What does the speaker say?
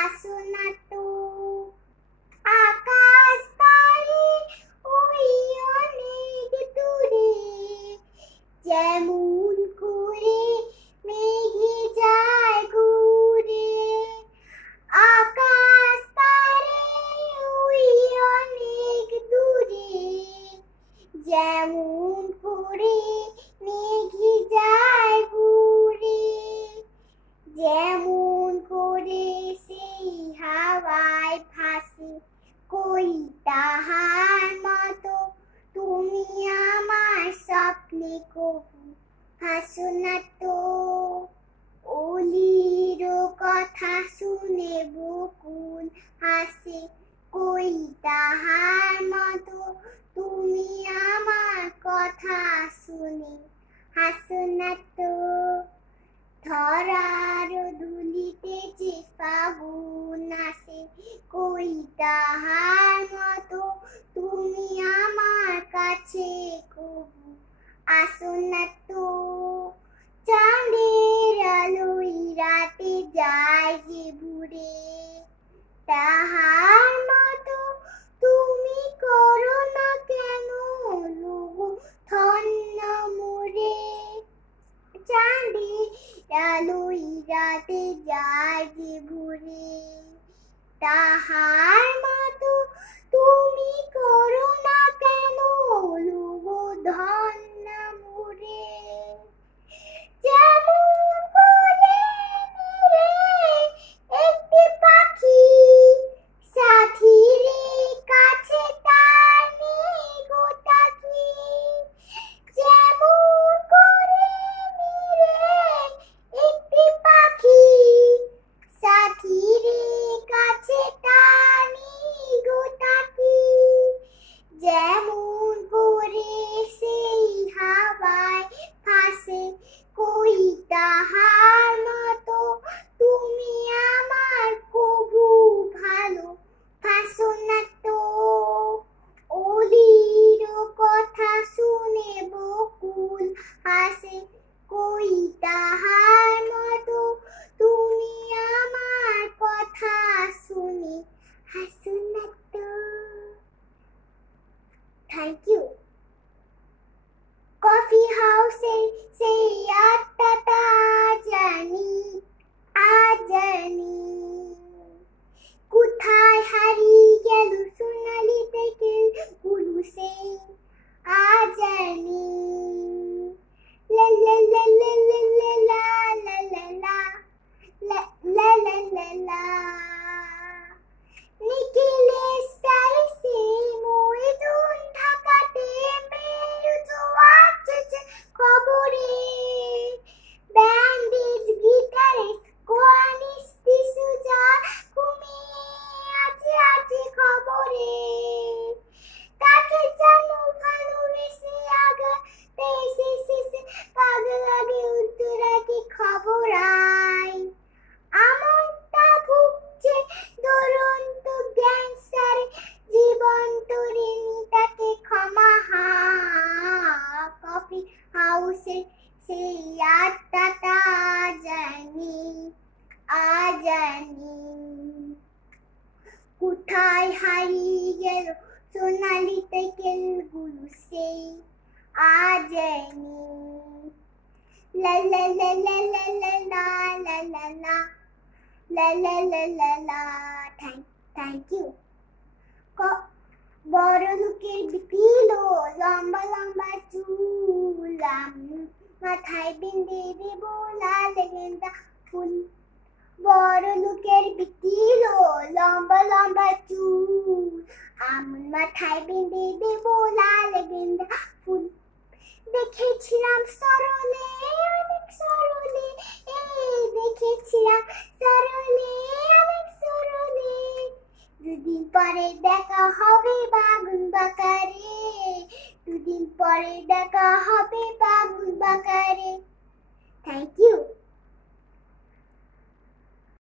আসো না তো আকাশ পারে ওই অনেক দূরে, যেমন করে মেঘে যায় ঘুরে। আকাশ পারে ওই অনেক দূরে, যেমন করে মেঘে যায় ঘুরে। যেমন করে সেই হাওয়ায় ভাসে, কই তাহার মতো তুমি আমার স্বপ্নে কবু ভাসো না তো। অলির কথা শুনে বকুল হাসে, কই তাহার মতো তুমি আমার কথা শুনে হাসো না তো। ধরার ধুলিতে যে ফাগুন আসে, কই তাহার মতো তুমি আমার কাছে কবু আসো না তো। চাঁদের আলোয় রাতে যায় যে ভুরে, তাহার মতো তুমি করো না কেন লোগো ধন্য মোরে। চাঁদের আলোয় রাতে যায় যে ভুরে, তাহার মতো তুমি করো না কেন লোগো ধন্য মোরে। যেমন করে নিরে একটি পাখি, সাথীরে কাছে তার নেই গো তাকি। যেমন করে নিরে একটি পাখি, সাথীরে কাছে তার নেই গো তাকি। যেমন করে সেই হাওয়ায় ভাসে, কই তাহার মতো তুমি আমার কবু ভালো ভাসো না তো। অলির কথা শুনে বকুল হাসে, কই তাহার মতো তুমি আমার কথা শুনে হাসো না তো। Thank you. কফি হাউসে সেই আড্ডাটা জানি আজ জানি, কোথায় হারিয়ে গেল সোনালি থেকে গুরু সেই আজ জানি। লা লা লা লা লা লা লা লা লা লা লা লা লা লা। নিখিলেশ প্যারিসে মইদুন ঢাকাতে মেরুজু আসছে খবরে। ব্যান্ডেজ গিটারিস্ট কোয়ানিস দিসুজা ঘুমিয়ে আছে আছে খবরে। তাকে জানো ভালোবেসে আগাতে এসেছে পাগল আগে উত্তরাকে খবর আয়। আমনটা ভুগছে দুরন্ত ক্যান্সারে, জীবন তরিণী তাকে ক্ষমা হা। কফি হাউসে সেই আড্ডাটা জানি আজ জানি, কোথায় হারিয়ে গেল সোনালি থেকে গুরু সেই আজ জানি। লা লা লা লা লা লা লা লা লা লা লা লা লা লা লা। Thank you. বড় লোকের বিপিলো লম্বা লম্বা চুল, মাথায় বিন্দে দেব লাল গেন্দা ফুল। বড় লোকের বিপিলো লম্বা লম্বা চুল, আমার মাথায় বিন্দে দেব লাল গেন্দা ফুল। দেখেছিলাম সরলে অনেক সরলে, দেখেছিলাম সরলে অনেক সরলে। দুদিন পরে দেখা হবে বাগুন বাকারে, দুদিন পরে দেখা হবে বাগুন বাকারে।